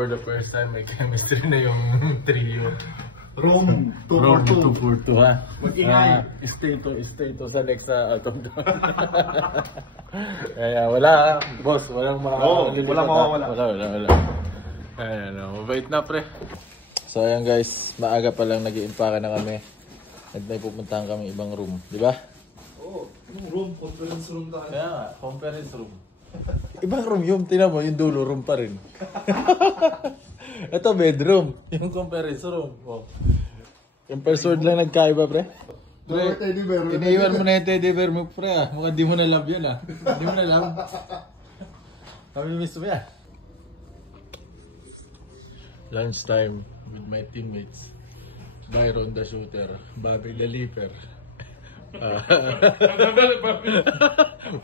For the first time, may chemistry na yung trio. Room 242 ha? Mag-ingay. Stay to sa next Altom doon. Kaya wala boss, walang walang mawawala. Wala. Ayan, mabait na pre. So ayan guys, maaga pa lang nag-iimpaka na kami. At may pupuntahan kami ibang room, di ba? Oo, room, conference room tayo. Kaya nga, conference room. Ibang room yung, tinan mo, yung dulo room pa rin. Ito bedroom, yung conference room. Oh. Yung password lang nagkaiba pre. Pre, iniiwan mo na yung teddy bear mo pre ah. Mukhang di mo na love yan ah. Di mo na love. Kami miss mo yan. Lunch time with my teammates. Byron the shooter, Bobby the leaper.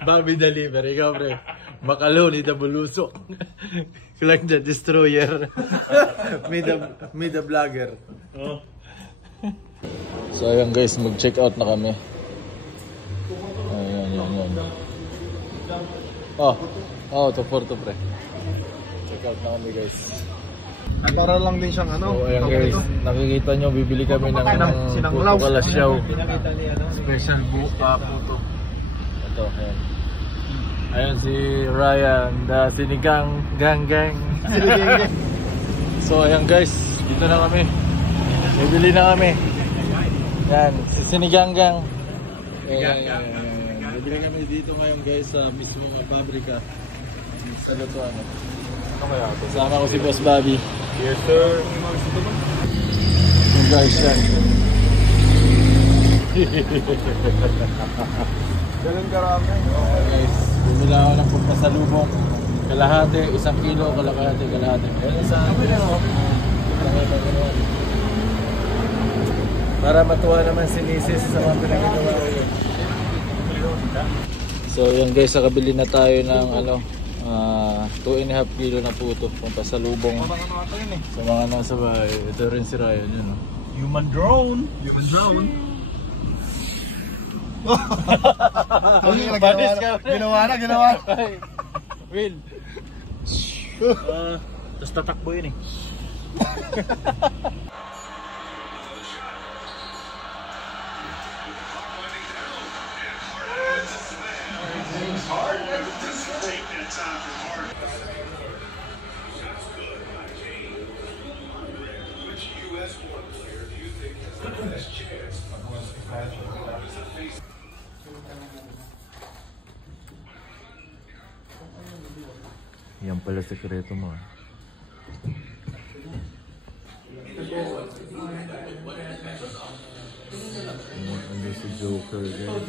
Bobby the leaper, ikaw pre. Makaloni the bulusok. Clark the destroyer. me the vlogger. Oh. So ayan guys, mag-check out na kami. Ayan. Oh, to pre. Check out na kami guys. Para lang din siyang ano. So ayan guys, nakikita nyo, bibili kami ng puto kalasyaw. Special puto. Ito, ayan. Ayan si Ryan, the sinigang gang. So ayan guys, dito na kami. Bibili na kami. Yan, si sinigang gang. Bibili kami dito ngayon guys sa mismong pabrika. Sa lutuan. Ano kaya ito? Sama ko si Boss Bobby. Yes sir. Yung guys yan. Galing karami. Okay guys, bumili ako ng pagpasalubong. Kalahati, 1 kilo, kalahati. Ayan sa akin ano. Para matuwa naman si Nisis sa mga pinagagawa ko. So yan guys, nakabili na tayo ng 2.5 kilo na puto kung pasalubong sa mga nasa bahay. Ito rin si Ryan yun. Human drone. Ginawa na. Will. Tapos tatakbo yun eh. Yan pala sekreto mo ah. Ano si Joker guys.